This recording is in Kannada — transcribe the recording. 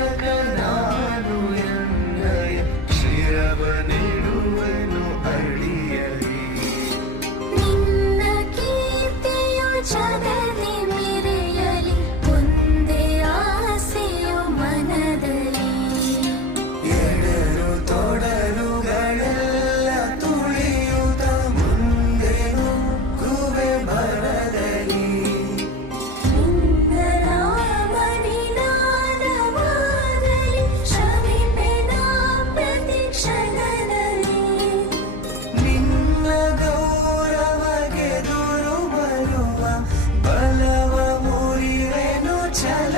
ಮೂಲಕ ನಾನು ಎನ್ನಯ ಶಿರವನಿಡುವೆನು ಅಡಿಯಲಿ. ನಿನ್ನ ಕೀರ್ತಿಯು ಜಗದಿ ಮೆರೆಯಲಿ, ಒಂದೇ ಆಸೆಯು ಮನದಲ್ಲಿ. ಎಡರು ತೊಡರುಗಳೆಲ್ಲ ತುಳಿಯುತ್ತ ಮುಂದೆ ನುಗ್ಗುವೆ ಭರದಲ್ಲಿ. ನಿನ್ನ ನಾಮನಿನಾದವಾಗಲಿ, ಶ್ರಮಿಪೆನ ಪ್ರತಿ ಕ್ಷಣದಲ್ಲಿ. ನಿನ್ನ ಗೌರವಗೆದುರು ಬರುವ ಬಲವ ಮುರಿವೆನು ಛಲ